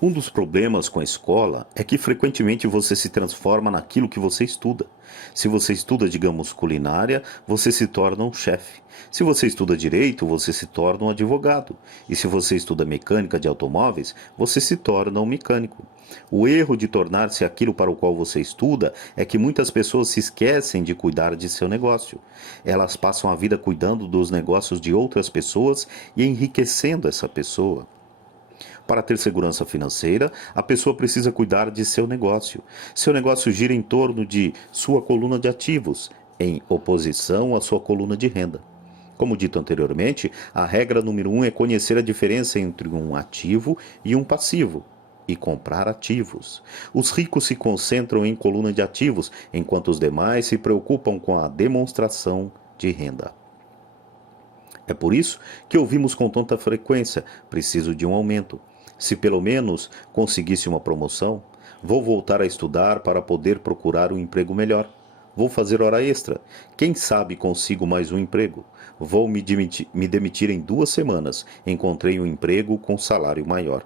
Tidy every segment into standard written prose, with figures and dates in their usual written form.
Um dos problemas com a escola é que frequentemente você se transforma naquilo que você estuda. Se você estuda, digamos, culinária, você se torna um chefe. Se você estuda direito, você se torna um advogado. E se você estuda mecânica de automóveis, você se torna um mecânico. O erro de tornar-se aquilo para o qual você estuda é que muitas pessoas se esquecem de cuidar de seu negócio. Elas passam a vida cuidando dos negócios de outras pessoas e enriquecendo essa pessoa. Para ter segurança financeira, a pessoa precisa cuidar de seu negócio. Seu negócio gira em torno de sua coluna de ativos, em oposição à sua coluna de renda. Como dito anteriormente, a regra número um é conhecer a diferença entre um ativo e um passivo e comprar ativos. Os ricos se concentram em coluna de ativos, enquanto os demais se preocupam com a demonstração de renda. É por isso que ouvimos com tanta frequência: preciso de um aumento. Se pelo menos conseguisse uma promoção, vou voltar a estudar para poder procurar um emprego melhor. Vou fazer hora extra. Quem sabe consigo mais um emprego. Vou me demitir em 2 semanas. Encontrei um emprego com salário maior.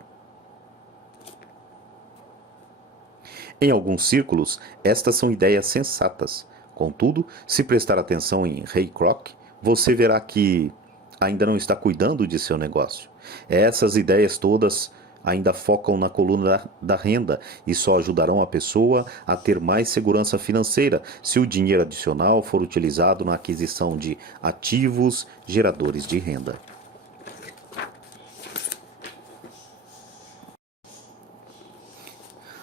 Em alguns círculos, estas são ideias sensatas. Contudo, se prestar atenção em Ray Kroc, você verá que ainda não está cuidando de seu negócio. Essas ideias todas ainda focam na coluna da renda e só ajudarão a pessoa a ter mais segurança financeira se o dinheiro adicional for utilizado na aquisição de ativos geradores de renda.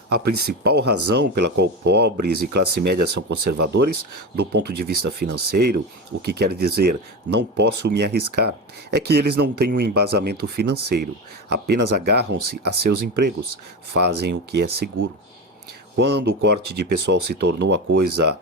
A principal razão pela qual pobres e classe média são conservadores, do ponto de vista financeiro, o que quer dizer não posso me arriscar, é que eles não têm um embasamento financeiro, apenas agarram-se a seus empregos, fazem o que é seguro. Quando o corte de pessoal se tornou a coisa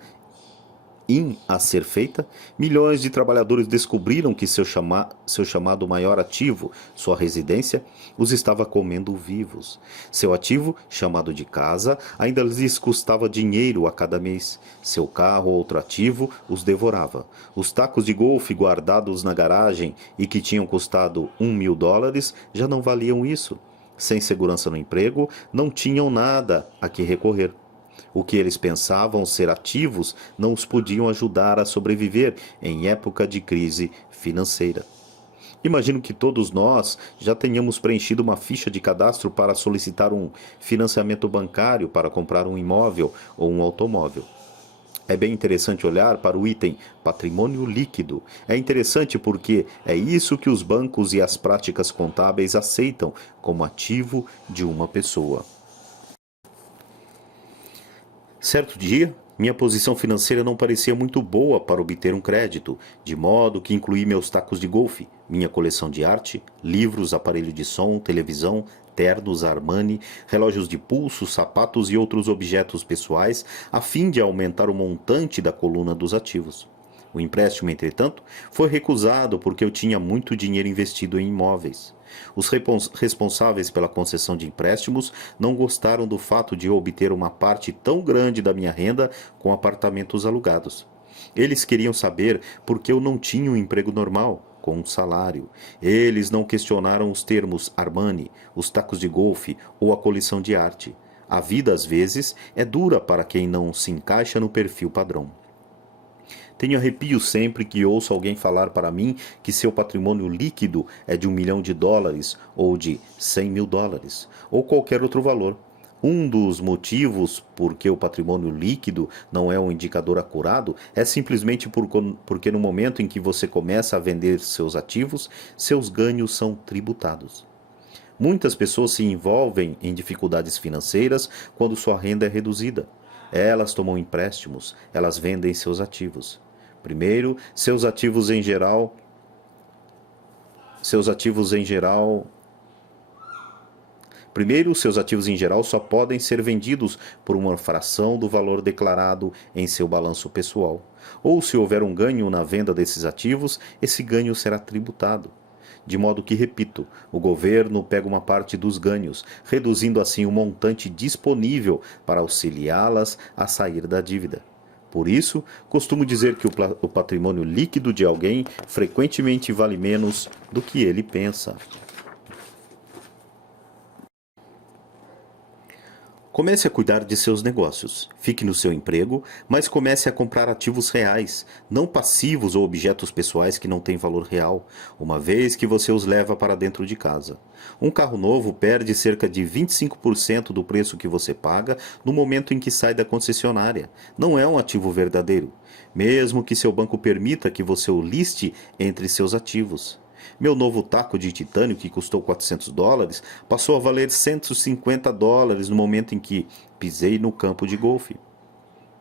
a ser feita, milhões de trabalhadores descobriram que seu chamado maior ativo, sua residência, os estava comendo vivos. Seu ativo, chamado de casa, ainda lhes custava dinheiro a cada mês. Seu carro, outro ativo, os devorava. Os tacos de golfe guardados na garagem e que tinham custado US$ 1.000 já não valiam isso. Sem segurança no emprego, não tinham nada a que recorrer. O que eles pensavam ser ativos não os podiam ajudar a sobreviver em época de crise financeira. Imagino que todos nós já tenhamos preenchido uma ficha de cadastro para solicitar um financiamento bancário para comprar um imóvel ou um automóvel. É bem interessante olhar para o item patrimônio líquido. É interessante porque é isso que os bancos e as práticas contábeis aceitam como ativo de uma pessoa. Certo dia, minha posição financeira não parecia muito boa para obter um crédito, de modo que incluí meus tacos de golfe, minha coleção de arte, livros, aparelho de som, televisão, ternos Armani, relógios de pulso, sapatos e outros objetos pessoais, a fim de aumentar o montante da coluna dos ativos. O empréstimo, entretanto, foi recusado porque eu tinha muito dinheiro investido em imóveis. Os responsáveis pela concessão de empréstimos não gostaram do fato de eu obter uma parte tão grande da minha renda com apartamentos alugados. Eles queriam saber por que eu não tinha um emprego normal, com um salário. Eles não questionaram os termos Armani, os tacos de golfe ou a coleção de arte. A vida, às vezes, é dura para quem não se encaixa no perfil padrão. Tenho arrepio sempre que ouço alguém falar para mim que seu patrimônio líquido é de US$ 1 milhão ou de US$ 100.000 ou qualquer outro valor. Um dos motivos por que o patrimônio líquido não é um indicador acurado é simplesmente porque no momento em que você começa a vender seus ativos, seus ganhos são tributados. Muitas pessoas se envolvem em dificuldades financeiras quando sua renda é reduzida. Elas tomam empréstimos, elas vendem seus ativos. Primeiro, seus ativos em geral Primeiro, seus ativos em geral só podem ser vendidos por uma fração do valor declarado em seu balanço pessoal. Ou, se houver um ganho na venda desses ativos, esse ganho será tributado. De modo que, repito, o governo pega uma parte dos ganhos, reduzindo assim o montante disponível para auxiliá-las a sair da dívida. Por isso, costumo dizer que o patrimônio líquido de alguém frequentemente vale menos do que ele pensa. Comece a cuidar de seus negócios. Fique no seu emprego, mas comece a comprar ativos reais, não passivos ou objetos pessoais que não têm valor real, uma vez que você os leva para dentro de casa. Um carro novo perde cerca de 25% do preço que você paga no momento em que sai da concessionária. Não é um ativo verdadeiro, mesmo que seu banco permita que você o liste entre seus ativos. Meu novo taco de titânio, que custou US$ 400, passou a valer US$ 150 no momento em que pisei no campo de golfe.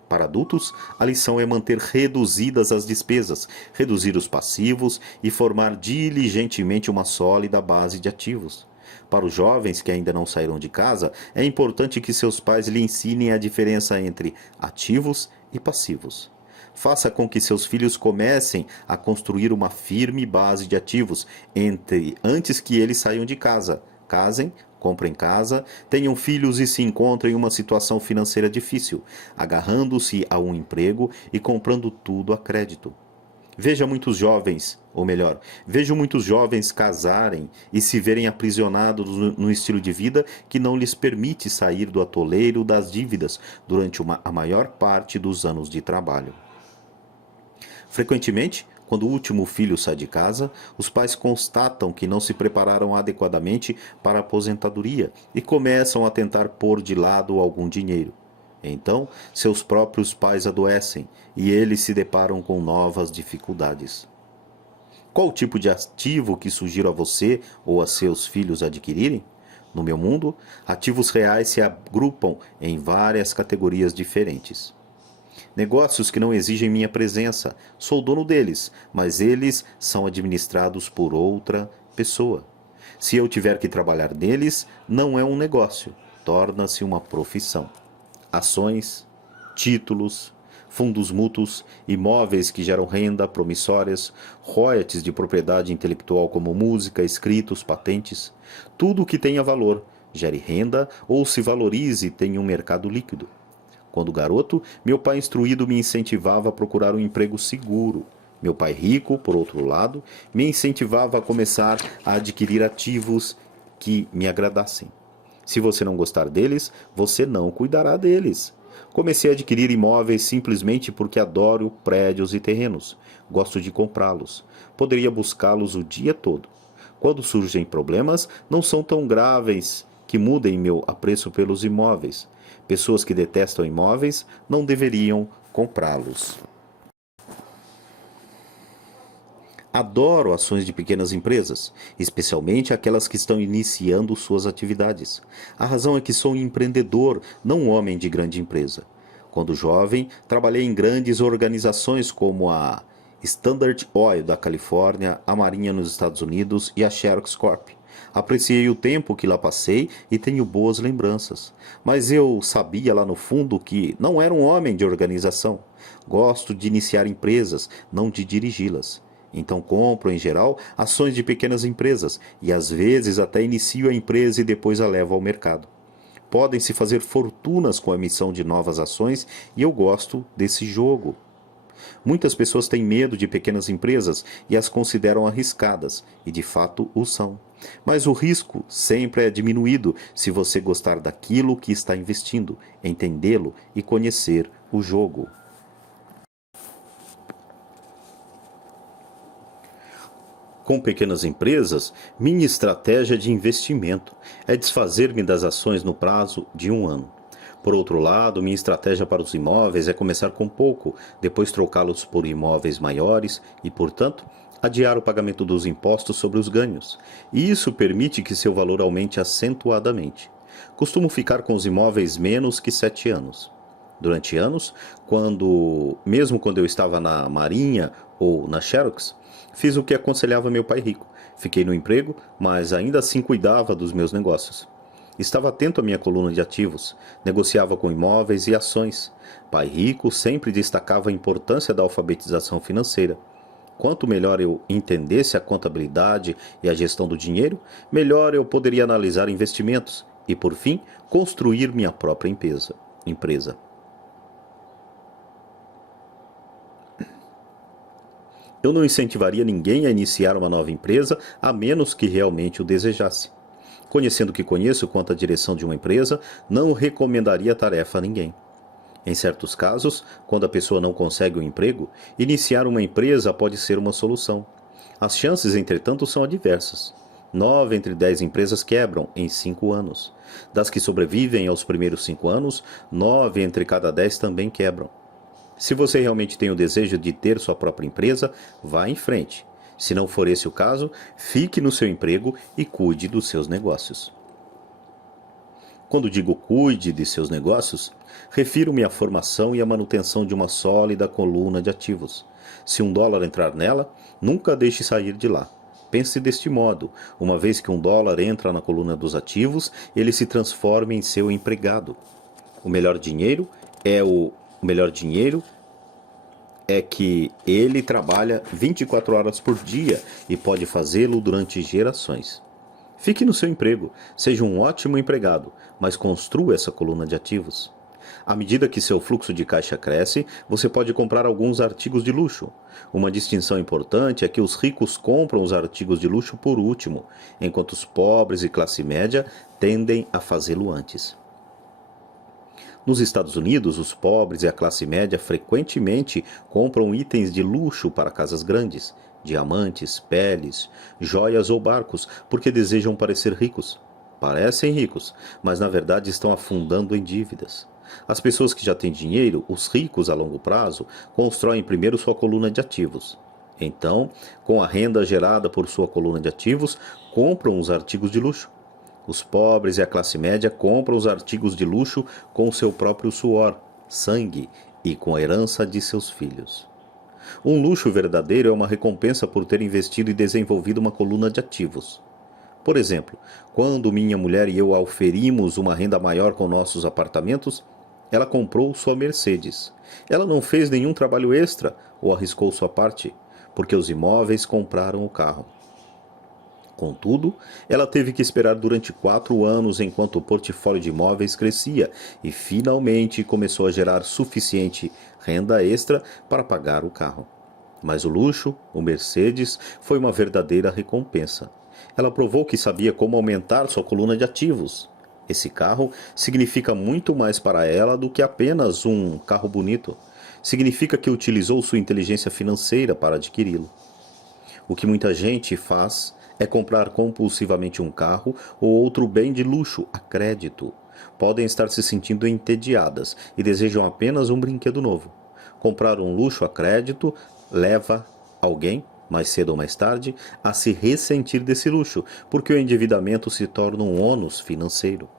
Para adultos, a lição é manter reduzidas as despesas, reduzir os passivos e formar diligentemente uma sólida base de ativos. Para os jovens que ainda não saíram de casa, é importante que seus pais lhe ensinem a diferença entre ativos e passivos. Faça com que seus filhos comecem a construir uma firme base de ativos antes que eles saiam de casa. Casem, comprem casa, tenham filhos e se encontrem em uma situação financeira difícil, agarrando-se a um emprego e comprando tudo a crédito. Vejo muitos jovens casarem e se verem aprisionados num estilo de vida que não lhes permite sair do atoleiro das dívidas durante a maior parte dos anos de trabalho. Frequentemente, quando o último filho sai de casa, os pais constatam que não se prepararam adequadamente para a aposentadoria e começam a tentar pôr de lado algum dinheiro. Então, seus próprios pais adoecem e eles se deparam com novas dificuldades. Qual o tipo de ativo que sugiro a você ou a seus filhos adquirirem? No meu mundo, ativos reais se agrupam em várias categorias diferentes. Negócios que não exigem minha presença, sou dono deles, mas eles são administrados por outra pessoa. Se eu tiver que trabalhar neles, não é um negócio, torna-se uma profissão. Ações, títulos, fundos mútuos, imóveis que geram renda, promissórias, royalties de propriedade intelectual como música, escritos, patentes, tudo que tenha valor, gere renda ou se valorize tenha um mercado líquido. Quando garoto, meu pai instruído me incentivava a procurar um emprego seguro. Meu pai rico, por outro lado, me incentivava a começar a adquirir ativos que me agradassem. Se você não gostar deles, você não cuidará deles. Comecei a adquirir imóveis simplesmente porque adoro prédios e terrenos. Gosto de comprá-los. Poderia buscá-los o dia todo. Quando surgem problemas, não são tão graves que mudem meu apreço pelos imóveis. Pessoas que detestam imóveis não deveriam comprá-los. Adoro ações de pequenas empresas, especialmente aquelas que estão iniciando suas atividades. A razão é que sou um empreendedor, não um homem de grande empresa. Quando jovem, trabalhei em grandes organizações como a Standard Oil da Califórnia, a Marinha nos Estados Unidos e a Xerox Corp. Apreciei o tempo que lá passei e tenho boas lembranças. Mas eu sabia lá no fundo que não era um homem de organização. Gosto de iniciar empresas, não de dirigi-las. Então compro, em geral, ações de pequenas empresas e às vezes até inicio a empresa e depois a levo ao mercado. Podem-se fazer fortunas com a emissão de novas ações e eu gosto desse jogo. Muitas pessoas têm medo de pequenas empresas e as consideram arriscadas, e de fato o são. Mas o risco sempre é diminuído se você gostar daquilo que está investindo, entendê-lo e conhecer o jogo. Com pequenas empresas, minha estratégia de investimento é desfazer-me das ações no prazo de 1 ano. Por outro lado, minha estratégia para os imóveis é começar com pouco, depois trocá-los por imóveis maiores e, portanto, adiar o pagamento dos impostos sobre os ganhos. E isso permite que seu valor aumente acentuadamente. Costumo ficar com os imóveis menos que 7 anos. Durante anos, mesmo quando eu estava na Marinha ou na Xerox, fiz o que aconselhava meu pai rico. Fiquei no emprego, mas ainda assim cuidava dos meus negócios. Estava atento à minha coluna de ativos, negociava com imóveis e ações. Pai rico sempre destacava a importância da alfabetização financeira. Quanto melhor eu entendesse a contabilidade e a gestão do dinheiro, melhor eu poderia analisar investimentos e, por fim, construir minha própria empresa. Eu não incentivaria ninguém a iniciar uma nova empresa a menos que realmente o desejasse. Conhecendo o que conheço quanto à direção de uma empresa, não recomendaria a tarefa a ninguém. Em certos casos, quando a pessoa não consegue um emprego, iniciar uma empresa pode ser uma solução. As chances, entretanto, são adversas. 9 entre 10 empresas quebram em 5 anos. Das que sobrevivem aos primeiros 5 anos, 9 entre cada 10 também quebram. Se você realmente tem o desejo de ter sua própria empresa, vá em frente. Se não for esse o caso, fique no seu emprego e cuide dos seus negócios. Quando digo cuide de seus negócios, refiro-me à formação e à manutenção de uma sólida coluna de ativos. Se $1 entrar nela, nunca deixe sair de lá. Pense deste modo: uma vez que $1 entra na coluna dos ativos, ele se transforma em seu empregado. O melhor dinheiro é que ele trabalha 24 horas por dia e pode fazê-lo durante gerações. Fique no seu emprego, seja um ótimo empregado, mas construa essa coluna de ativos. À medida que seu fluxo de caixa cresce, você pode comprar alguns artigos de luxo. Uma distinção importante é que os ricos compram os artigos de luxo por último, enquanto os pobres e classe média tendem a fazê-lo antes. Nos Estados Unidos, os pobres e a classe média frequentemente compram itens de luxo para casas grandes, diamantes, peles, joias ou barcos, porque desejam parecer ricos. Parecem ricos, mas na verdade estão afundando em dívidas. As pessoas que já têm dinheiro, os ricos a longo prazo, constroem primeiro sua coluna de ativos. Então, com a renda gerada por sua coluna de ativos, compram os artigos de luxo. Os pobres e a classe média compram os artigos de luxo com o seu próprio suor, sangue e com a herança de seus filhos. Um luxo verdadeiro é uma recompensa por ter investido e desenvolvido uma coluna de ativos. Por exemplo, quando minha mulher e eu auferimos uma renda maior com nossos apartamentos, ela comprou sua Mercedes. Ela não fez nenhum trabalho extra ou arriscou sua parte, porque os imóveis compraram o carro. Contudo, ela teve que esperar durante 4 anos enquanto o portfólio de imóveis crescia e finalmente começou a gerar suficiente renda extra para pagar o carro. Mas o luxo, o Mercedes, foi uma verdadeira recompensa. Ela provou que sabia como aumentar sua coluna de ativos. Esse carro significa muito mais para ela do que apenas um carro bonito. Significa que utilizou sua inteligência financeira para adquiri-lo. O que muita gente faz é comprar compulsivamente um carro ou outro bem de luxo a crédito. Podem estar se sentindo entediadas e desejam apenas um brinquedo novo. Comprar um luxo a crédito leva alguém, mais cedo ou mais tarde, a se ressentir desse luxo, porque o endividamento se torna um ônus financeiro.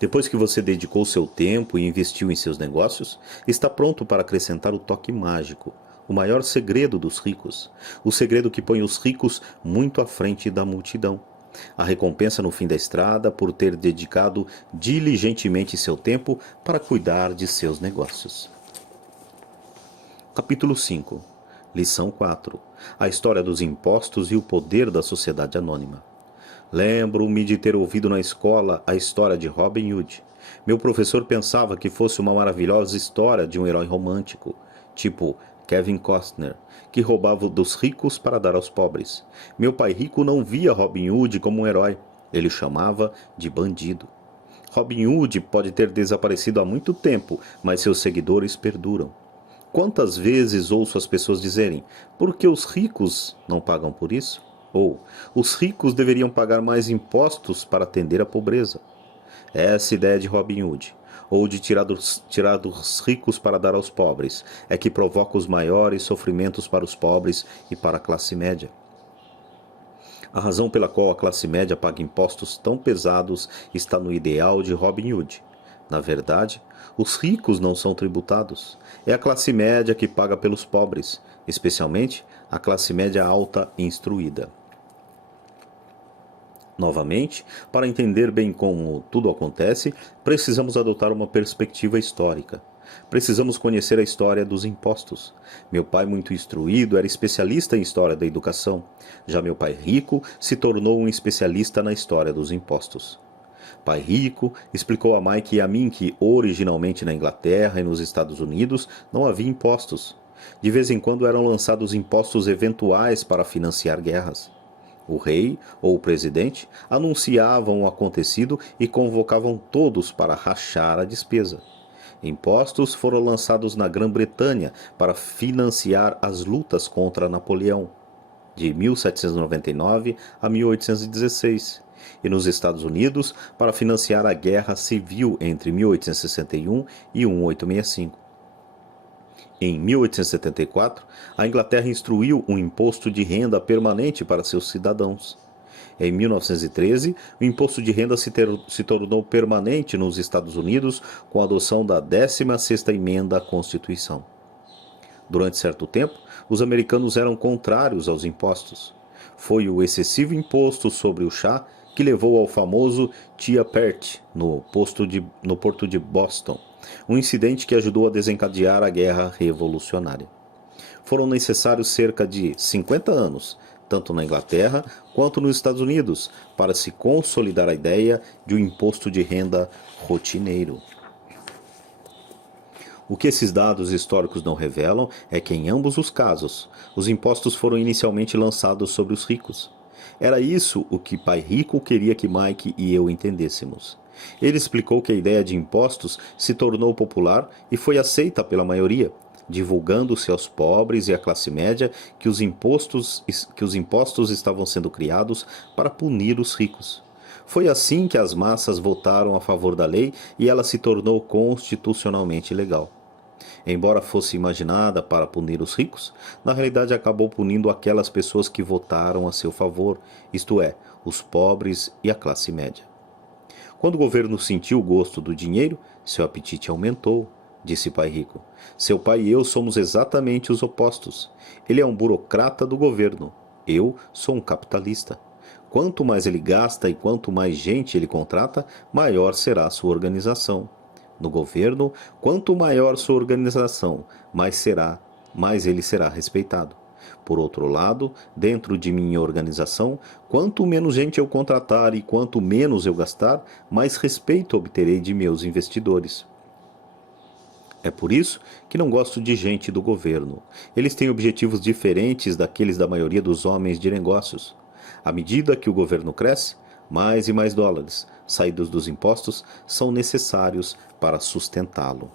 Depois que você dedicou seu tempo e investiu em seus negócios, está pronto para acrescentar o toque mágico, o maior segredo dos ricos, o segredo que põe os ricos muito à frente da multidão. A recompensa no fim da estrada por ter dedicado diligentemente seu tempo para cuidar de seus negócios. Capítulo 5. Lição 4. A história dos impostos e o poder da sociedade anônima. Lembro-me de ter ouvido na escola a história de Robin Hood. Meu professor pensava que fosse uma maravilhosa história de um herói romântico, tipo Kevin Costner, que roubava dos ricos para dar aos pobres. Meu pai rico não via Robin Hood como um herói, ele o chamava de bandido. Robin Hood pode ter desaparecido há muito tempo, mas seus seguidores perduram. Quantas vezes ouço as pessoas dizerem: por que os ricos não pagam por isso? Ou, os ricos deveriam pagar mais impostos para atender a pobreza. Essa ideia de Robin Hood, ou de tirar dos ricos para dar aos pobres, é que provoca os maiores sofrimentos para os pobres e para a classe média. A razão pela qual a classe média paga impostos tão pesados está no ideal de Robin Hood. Na verdade, os ricos não são tributados. É a classe média que paga pelos pobres, especialmente a classe média alta e instruída. Novamente, para entender bem como tudo acontece, precisamos adotar uma perspectiva histórica. Precisamos conhecer a história dos impostos. Meu pai, muito instruído, era especialista em história da educação. Já meu pai rico se tornou um especialista na história dos impostos. Pai rico explicou a Mike e a mim que, originalmente na Inglaterra e nos Estados Unidos, não havia impostos. De vez em quando eram lançados impostos eventuais para financiar guerras. O rei ou o presidente anunciavam o acontecido e convocavam todos para rachar a despesa. Impostos foram lançados na Grã-Bretanha para financiar as lutas contra Napoleão, de 1799 a 1816, e nos Estados Unidos para financiar a Guerra Civil entre 1861 e 1865. Em 1874, a Inglaterra instruiu um imposto de renda permanente para seus cidadãos. Em 1913, o imposto de renda se tornou permanente nos Estados Unidos com a adoção da 16ª Emenda à Constituição. Durante certo tempo, os americanos eram contrários aos impostos. Foi o excessivo imposto sobre o chá que levou ao famoso Tea Party no porto de Boston, um incidente que ajudou a desencadear a Guerra Revolucionária. Foram necessários cerca de 50 anos, tanto na Inglaterra quanto nos Estados Unidos, para se consolidar a ideia de um imposto de renda rotineiro. O que esses dados históricos não revelam é que, em ambos os casos, os impostos foram inicialmente lançados sobre os ricos. Era isso o que Pai Rico queria que Mike e eu entendêssemos. Ele explicou que a ideia de impostos se tornou popular e foi aceita pela maioria, divulgando-se aos pobres e à classe média que os impostos estavam sendo criados para punir os ricos. Foi assim que as massas votaram a favor da lei e ela se tornou constitucionalmente legal. Embora fosse imaginada para punir os ricos, na realidade acabou punindo aquelas pessoas que votaram a seu favor, isto é, os pobres e a classe média. Quando o governo sentiu o gosto do dinheiro, seu apetite aumentou, disse Pai Rico. Seu pai e eu somos exatamente os opostos. Ele é um burocrata do governo. Eu sou um capitalista. Quanto mais ele gasta e quanto mais gente ele contrata, maior será a sua organização. No governo, quanto maior sua organização, mais ele será respeitado. Por outro lado, dentro de minha organização, quanto menos gente eu contratar e quanto menos eu gastar, mais respeito obterei de meus investidores. É por isso que não gosto de gente do governo. Eles têm objetivos diferentes daqueles da maioria dos homens de negócios. À medida que o governo cresce, mais e mais dólares, saídos dos impostos, são necessários para sustentá-lo.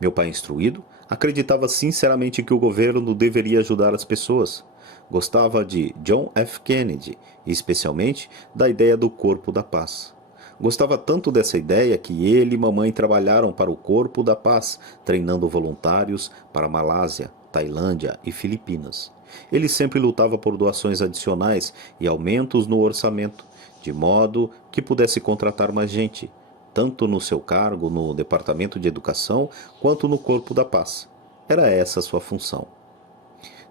Meu pai instruído acreditava sinceramente que o governo deveria ajudar as pessoas. Gostava de John F. Kennedy e especialmente da ideia do Corpo da Paz. Gostava tanto dessa ideia que ele e mamãe trabalharam para o Corpo da Paz, treinando voluntários para Malásia, Tailândia e Filipinas. Ele sempre lutava por doações adicionais e aumentos no orçamento, de modo que pudesse contratar mais gente, tanto no seu cargo no Departamento de Educação quanto no Corpo da Paz. Era essa a sua função.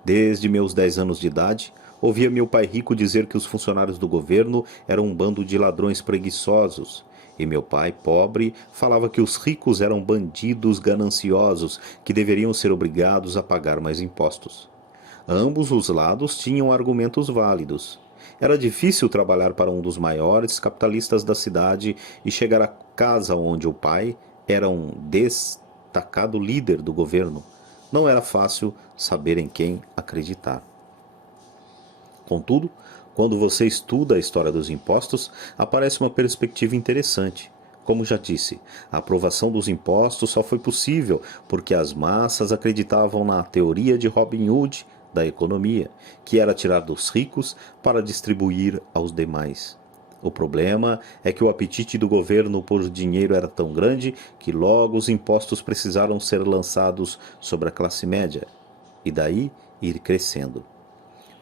Desde meus 10 anos de idade, ouvia meu pai rico dizer que os funcionários do governo eram um bando de ladrões preguiçosos, e meu pai, pobre, falava que os ricos eram bandidos gananciosos que deveriam ser obrigados a pagar mais impostos. Ambos os lados tinham argumentos válidos. Era difícil trabalhar para um dos maiores capitalistas da cidade e chegar à casa onde o pai era um destacado líder do governo. Não era fácil saber em quem acreditar. Contudo, quando você estuda a história dos impostos, aparece uma perspectiva interessante. Como já disse, a aprovação dos impostos só foi possível porque as massas acreditavam na teoria de Robin Hood da economia, que era tirar dos ricos para distribuir aos demais. O problema é que o apetite do governo por dinheiro era tão grande que logo os impostos precisaram ser lançados sobre a classe média, e daí ir crescendo.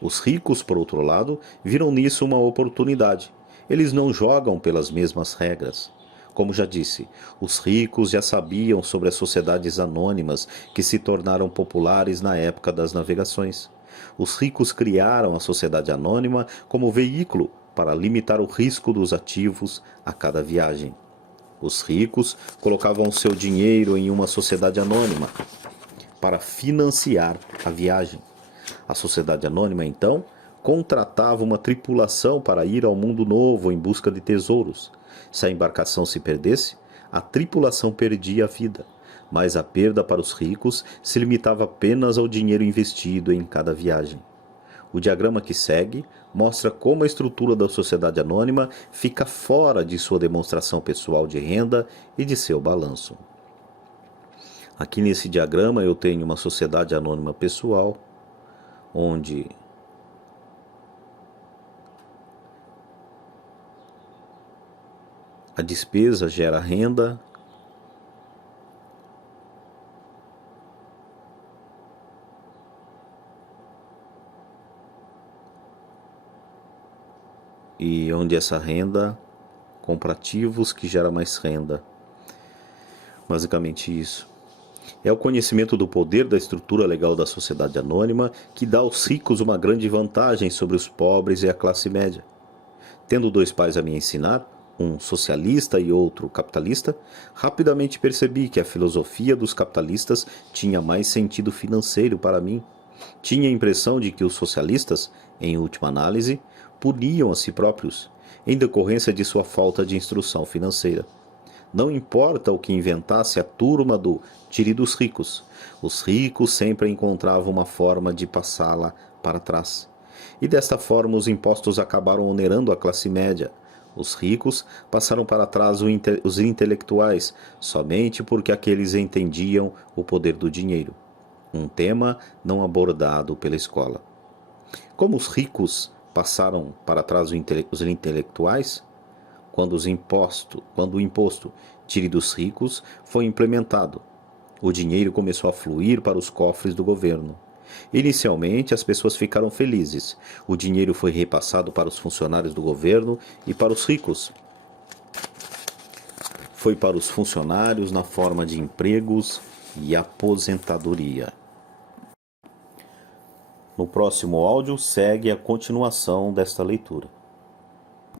Os ricos, por outro lado, viram nisso uma oportunidade. Eles não jogam pelas mesmas regras. Como já disse, os ricos já sabiam sobre as sociedades anônimas que se tornaram populares na época das navegações. Os ricos criaram a sociedade anônima como veículo para limitar o risco dos ativos a cada viagem. Os ricos colocavam seu dinheiro em uma sociedade anônima para financiar a viagem. A sociedade anônima, então, contratava uma tripulação para ir ao mundo novo em busca de tesouros. Se a embarcação se perdesse, a tripulação perdia a vida, mas a perda para os ricos se limitava apenas ao dinheiro investido em cada viagem. O diagrama que segue mostra como a estrutura da sociedade anônima fica fora de sua demonstração pessoal de renda e de seu balanço. Aqui nesse diagrama eu tenho uma sociedade anônima pessoal, onde a despesa gera renda, e onde essa renda compra ativos que gera mais renda. Basicamente isso. É o conhecimento do poder da estrutura legal da sociedade anônima que dá aos ricos uma grande vantagem sobre os pobres e a classe média. Tendo dois pais a me ensinar, um socialista e outro capitalista, rapidamente percebi que a filosofia dos capitalistas tinha mais sentido financeiro para mim. Tinha a impressão de que os socialistas, em última análise, puniam a si próprios, em decorrência de sua falta de instrução financeira. Não importa o que inventasse a turma do tire dos ricos, os ricos sempre encontravam uma forma de passá-la para trás. E desta forma os impostos acabaram onerando a classe média. Os ricos passaram para trás os intelectuais, somente porque aqueles entendiam o poder do dinheiro. Um tema não abordado pela escola. Como os ricos passaram para trás os intelectuais? Quando o imposto tire dos ricos foi implementado, o dinheiro começou a fluir para os cofres do governo. Inicialmente, as pessoas ficaram felizes. O dinheiro foi repassado para os funcionários do governo e para os ricos. Foi para os funcionários na forma de empregos e aposentadoria. No próximo áudio segue a continuação desta leitura.